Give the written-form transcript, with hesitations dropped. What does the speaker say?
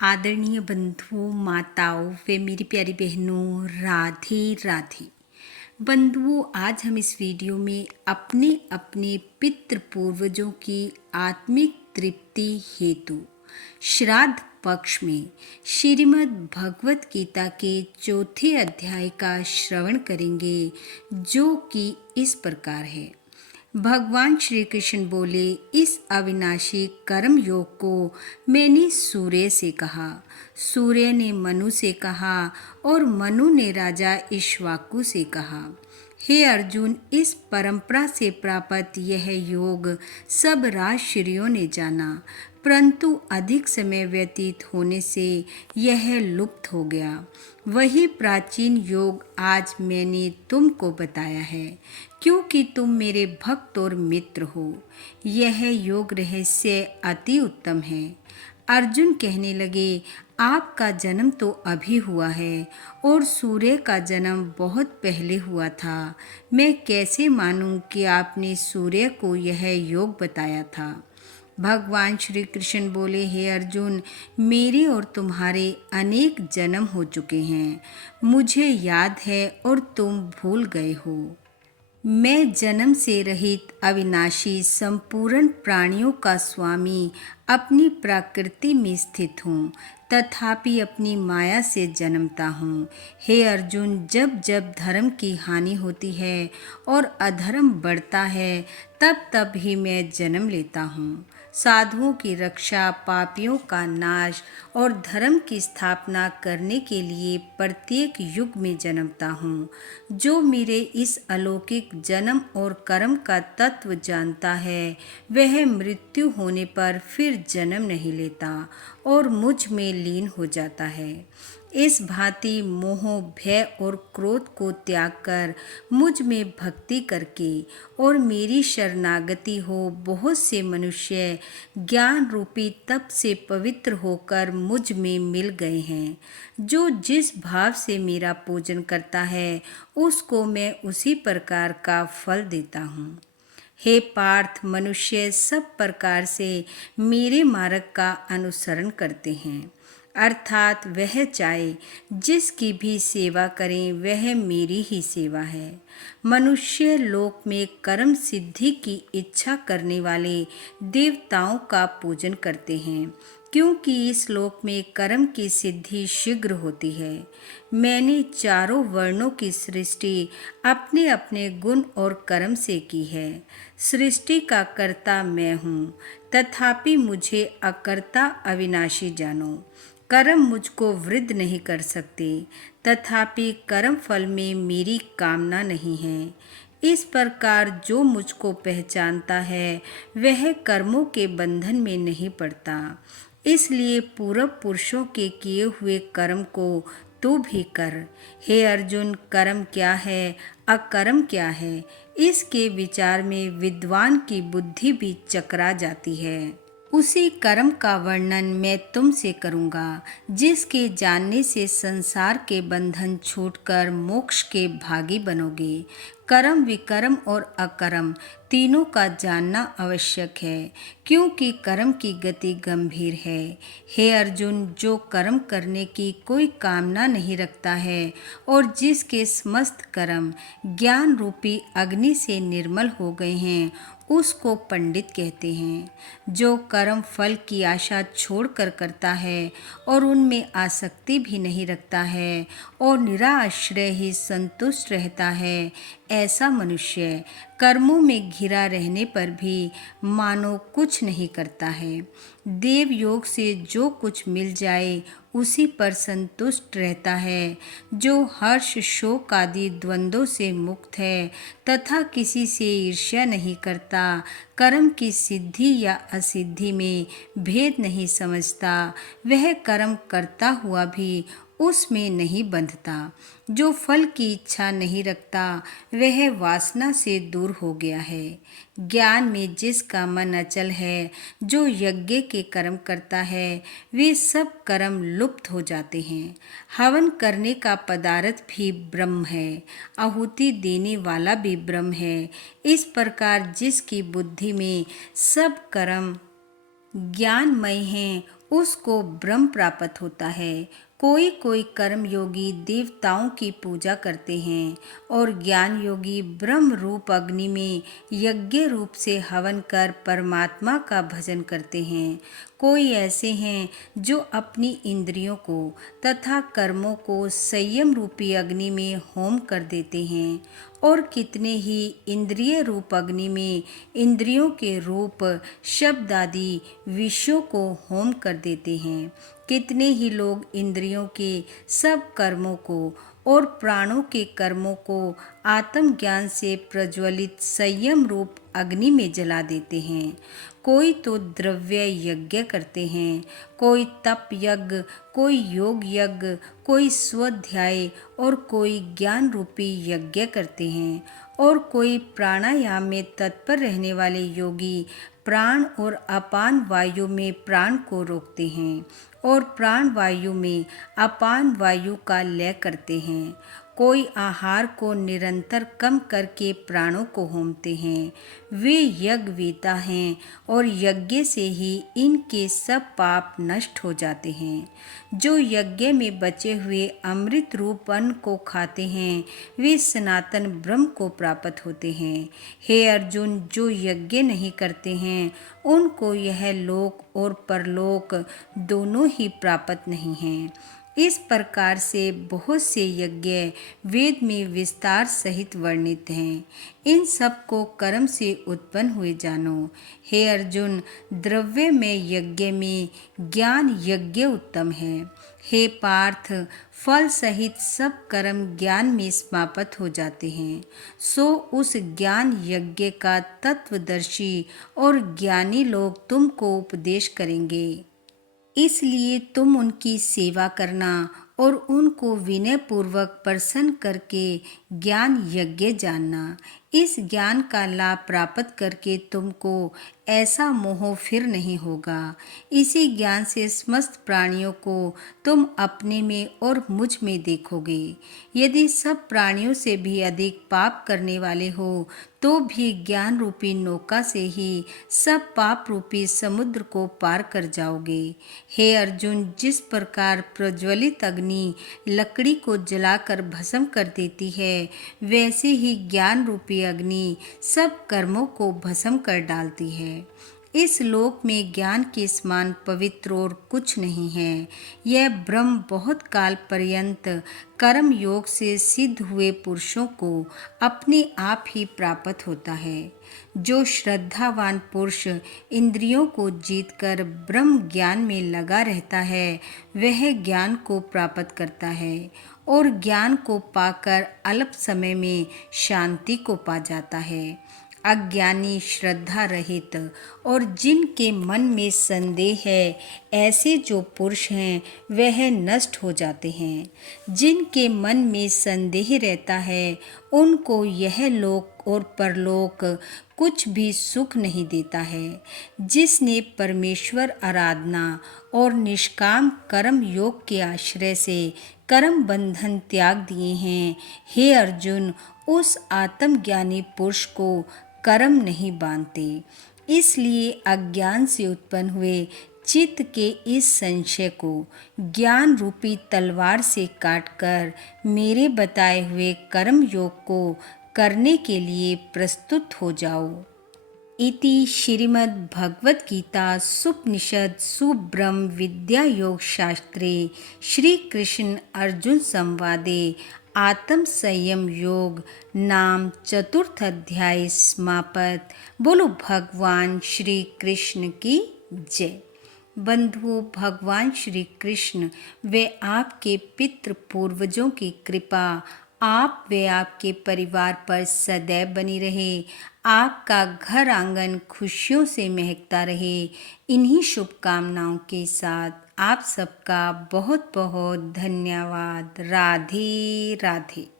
आदरणीय बंधुओं, माताओं व मेरी प्यारी बहनों, राधे राधे। बंधुओं, आज हम इस वीडियो में अपने अपने पितृ पूर्वजों की आत्मिक तृप्ति हेतु श्राद्ध पक्ष में श्रीमद् भगवत गीता के चौथे अध्याय का श्रवण करेंगे, जो कि इस प्रकार है। भगवान श्री कृष्ण बोले, इस अविनाशी कर्म योग को मैंने सूर्य से कहा, सूर्य ने मनु से कहा और मनु ने राजा इक्ष्वाकु से कहा। हे अर्जुन, इस परंपरा से प्राप्त यह योग सब राजर्षियों ने जाना, परंतु अधिक समय व्यतीत होने से यह लुप्त हो गया। वही प्राचीन योग आज मैंने तुमको बताया है, क्योंकि तुम मेरे भक्त और मित्र हो। यह योग रहस्य अति उत्तम है। अर्जुन कहने लगे, आपका जन्म तो अभी हुआ है और सूर्य का जन्म बहुत पहले हुआ था। मैं कैसे मानूं कि आपने सूर्य को यह योग बताया था। भगवान श्री कृष्ण बोले, हे अर्जुन, मेरे और तुम्हारे अनेक जन्म हो चुके हैं, मुझे याद है और तुम भूल गए हो। मैं जन्म से रहित अविनाशी संपूर्ण प्राणियों का स्वामी अपनी प्रकृति में स्थित हूँ, तथापि अपनी माया से जन्मता हूँ। हे अर्जुन, जब जब धर्म की हानि होती है और अधर्म बढ़ता है, तब तब ही मैं जन्म लेता हूँ। साधुओं की रक्षा, पापियों का नाश और धर्म की स्थापना करने के लिए प्रत्येक युग में जन्मता हूँ। जो मेरे इस अलौकिक जन्म और कर्म का तत्व जानता है, वह मृत्यु होने पर फिर जन्म नहीं लेता और मुझ में लीन हो जाता है। इस भांति मोह, भय और क्रोध को त्याग कर मुझ में भक्ति करके और मेरी शरणागति हो, बहुत से मनुष्य ज्ञान रूपी तप से पवित्र होकर मुझ में मिल गए हैं। जो जिस भाव से मेरा पूजन करता है, उसको मैं उसी प्रकार का फल देता हूँ। हे पार्थ, मनुष्य सब प्रकार से मेरे मार्ग का अनुसरण करते हैं, अर्थात वह चाहे जिसकी भी सेवा करें, वह मेरी ही सेवा है। मनुष्य लोक में कर्म सिद्धि की इच्छा करने वाले देवताओं का पूजन करते हैं, क्योंकि इस लोक में कर्म की सिद्धि शीघ्र होती है। मैंने चारों वर्णों की सृष्टि अपने अपने गुण और कर्म से की है। सृष्टि का कर्ता मैं हूँ, तथापि मुझे अकर्ता अविनाशी जानो। कर्म मुझको वृद्ध नहीं कर सकते, तथापि कर्म फल में मेरी कामना नहीं है। इस प्रकार जो मुझको पहचानता है, वह कर्मों के बंधन में नहीं पड़ता। इसलिए पूर्व पुरुषों के किए हुए कर्म को तू भी कर। हे अर्जुन, कर्म क्या है, अकर्म क्या है, इसके विचार में विद्वान की बुद्धि भी चकरा जाती है। उसी कर्म का वर्णन मैं तुमसे करूँगा, जिसके जानने से संसार के बंधन छूटकर मोक्ष के भागी बनोगे। कर्म, विकर्म और अकर्म तीनों का जानना आवश्यक है, क्योंकि कर्म की गति गंभीर है। हे अर्जुन, जो कर्म करने की कोई कामना नहीं रखता है और जिसके समस्त कर्म ज्ञान रूपी अग्नि से निर्मल हो गए हैं, उसको पंडित कहते हैं। जो कर्म फल की आशा छोड़कर करता है और उनमें आसक्ति भी नहीं रखता है और निराश्रय ही संतुष्ट रहता है, ऐसा मनुष्य कर्मों में घिरा रहने पर भी मानो कुछ नहीं करता है। देव योग से जो कुछ मिल जाए, उसी पर संतुष्ट रहता है। जो हर्ष, शोक आदि द्वंद्वों से मुक्त है तथा किसी से ईर्ष्या नहीं करता, कर्म की सिद्धि या असिद्धि में भेद नहीं समझता, वह कर्म करता हुआ भी उसमें नहीं बंधता। जो फल की इच्छा नहीं रखता, वह वासना से दूर हो गया है। ज्ञान में जिसका मन अचल है, जो यज्ञ के कर्म करता है, वे सब कर्म लुप्त हो जाते हैं। हवन करने का पदार्थ भी ब्रह्म है, आहुति देने वाला भी ब्रह्म है। इस प्रकार जिसकी बुद्धि में सब कर्म ज्ञानमय हैं, उसको ब्रह्म प्राप्त होता है। कोई कोई कर्म योगी देवताओं की पूजा करते हैं और ज्ञान योगी ब्रह्म रूप अग्नि में यज्ञ रूप से हवन कर परमात्मा का भजन करते हैं। कोई ऐसे हैं जो अपनी इंद्रियों को तथा कर्मों को संयम रूपी अग्नि में होम कर देते हैं और कितने ही इंद्रिय रूप अग्नि में इंद्रियों के रूप शब्द आदि विषयों को होम कर देते हैं। कितने ही लोग इंद्रियों के सब कर्मों को और प्राणों के कर्मों को आत्मज्ञान से प्रज्वलित संयम रूप अग्नि में जला देते हैं। कोई तो द्रव्य यज्ञ करते हैं, कोई तप यज्ञ, कोई योग यज्ञ, कोई स्वाध्याय और कोई ज्ञान रूपी यज्ञ करते हैं और कोई प्राणायाम में तत्पर रहने वाले योगी प्राण और अपान वायु में प्राण को रोकते हैं और प्राण वायु में अपान वायु का लय करते हैं। कोई आहार को निरंतर कम करके प्राणों को होमते हैं। वे यज्ञवेता हैं और यज्ञ से ही इनके सब पाप नष्ट हो जाते हैं। जो यज्ञ में बचे हुए अमृत रूप अन्न को खाते हैं वे सनातन ब्रह्म को प्राप्त होते हैं। हे अर्जुन, जो यज्ञ नहीं करते हैं उनको यह लोक और परलोक दोनों ही प्राप्त नहीं हैं। इस प्रकार से बहुत से यज्ञ वेद में विस्तार सहित वर्णित हैं। इन सब को कर्म से उत्पन्न हुए जानो। हे अर्जुन, द्रव्य में यज्ञ में ज्ञान यज्ञ उत्तम है। हे पार्थ, फल सहित सब कर्म ज्ञान में समाप्त हो जाते हैं। सो उस ज्ञान यज्ञ का तत्वदर्शी और ज्ञानी लोग तुमको उपदेश करेंगे। इसलिए तुम उनकी सेवा करना और उनको विनय पूर्वक प्रसन्न करके ज्ञान यज्ञ जानना। इस ज्ञान का लाभ प्राप्त करके तुमको ऐसा मोह फिर नहीं होगा। इसी ज्ञान से समस्त प्राणियों को तुम अपने में और मुझ में देखोगे। यदि सब प्राणियों से भी अधिक पाप करने वाले हो तो भी ज्ञान रूपी नौका से ही सब पाप रूपी समुद्र को पार कर जाओगे। हे अर्जुन, जिस प्रकार प्रज्वलित अग्नि लकड़ी को जलाकर भस्म कर देती है वैसे ही ज्ञान रूपी अग्नि सब कर्मों को भस्म कर डालती है। इस लोक में ज्ञान के समान पवित्र और कुछ नहीं है। यह ब्रह्म बहुत काल पर्यंत कर्म योग से सिद्ध हुए पुरुषों को अपने आप ही प्राप्त होता है। जो श्रद्धावान पुरुष इंद्रियों को जीतकर ब्रह्म ज्ञान में लगा रहता है वह ज्ञान को प्राप्त करता है और ज्ञान को पाकर अल्प समय में शांति को पा जाता है। अज्ञानी, श्रद्धा रहित और जिनके मन में संदेह है ऐसे जो पुरुष हैं वह नष्ट हो जाते हैं। जिनके मन में संदेह रहता है उनको यह लोक और परलोक कुछ भी सुख नहीं देता है। जिसने परमेश्वर आराधना और निष्काम कर्म योग के आश्रय से कर्म बंधन त्याग दिए हैं, हे अर्जुन, उस आत्मज्ञानी पुरुष को कर्म नहीं बांधते। इसलिए अज्ञान से उत्पन्न हुए चित्त के इस संशय को ज्ञान रूपी तलवार से काटकर मेरे बताए हुए कर्म योग को करने के लिए प्रस्तुत हो जाओ। इति श्रीमद् भगवद गीता सुपनिषद सुब्रह्म विद्या योग शास्त्रे श्री कृष्ण अर्जुन संवादे आत्म संयम योग नाम चतुर्थ अध्याय समाप्त। बोलो भगवान श्री कृष्ण की जय। बंधुओं, भगवान श्री कृष्ण वे आपके पितृ पूर्वजों की कृपा आप व आपके परिवार पर सदैव बनी रहे। आपका घर आंगन खुशियों से महकता रहे। इन्हीं शुभकामनाओं के साथ आप सबका बहुत बहुत धन्यवाद। राधे राधे।